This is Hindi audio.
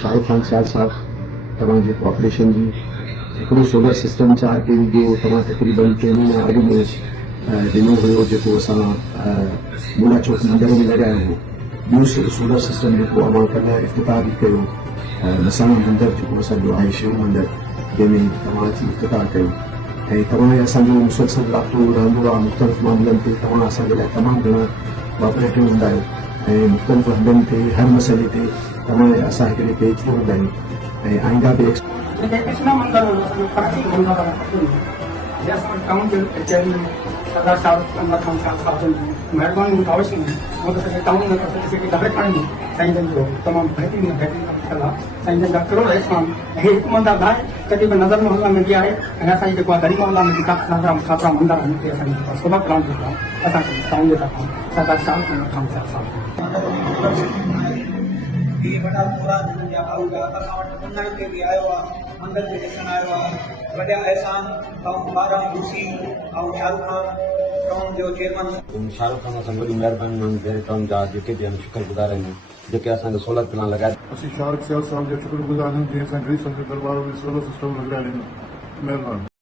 शाहिद खान सियाल साहब तव्हांजे कॉपरेशन जी हिकिड़ो सोलर सिस्टम चाहे जो तव्हां तक़रीबन 3 महीना अॻु में ॾिनो हुयो जेको असां मूला चौक मंदर में लॻायो हो। ॿियो सोलर सिस्टम जेको अमां कल्ह इफ़्तिताह बि कयो लसाना मंदर जेको असांजो आहे शिव मंदर जंहिंमें तव्हां अची इफ़्तिताह कयो ऐं तव्हां असांजो मुसलसल राब्तो रहंदो आहे। मुख़्तलिफ़ मामलनि ते तव्हां असांजे लाइ तमामु घणा कोऑपरेटिव हूंदा आहियो ऐं मुख़्तलिफ़ हंधनि ते हर मसइले ते तव्हां असां हिकिड़े पेज ते हूंदा आहियूं ऐं आईंदा बि सरदार साहब खान साहब महिरबानी अवश्य वो तो टाउन में दफ़े खाने में साईं जन जो तमामु बेहतरीन सलाह साईं जन जा करोड़ एहसान हे हिकु मंदरु आहे कॾहिं बि नज़र मोहल्ला में बि आहे ऐं असांजी जेको आहे गली मोहल्ला में बि खातरा मंदर आहिनि हिते असांजी सोभा प्लान जेको आहे असांखे टाउन जे तरफ़ां सरदार साहब खान साहब वॾा पूरा जा असां वटि मंदर ते बि आयो आहे मंदर ते ॾिसणु आयो आहे वॾा एहसान ऐं ॿारहं खुशी ऐं शाहरुख खान टाउन जो चेयरमैन शाहरुख खान सां वॾी महिरबानी जहिड़े टाउन जा जेके बि आहिनि शुक्रगुज़ार आहिनि जेके असांखे सोलर प्लान लॻाए असीं शाहरुख सियाल साहब जा शुक्रगुज़ार आहियूं जंहिं असां गरीब संघ दरबार में सोलर सिस्टम लॻाए ॾिनो। महिरबानी।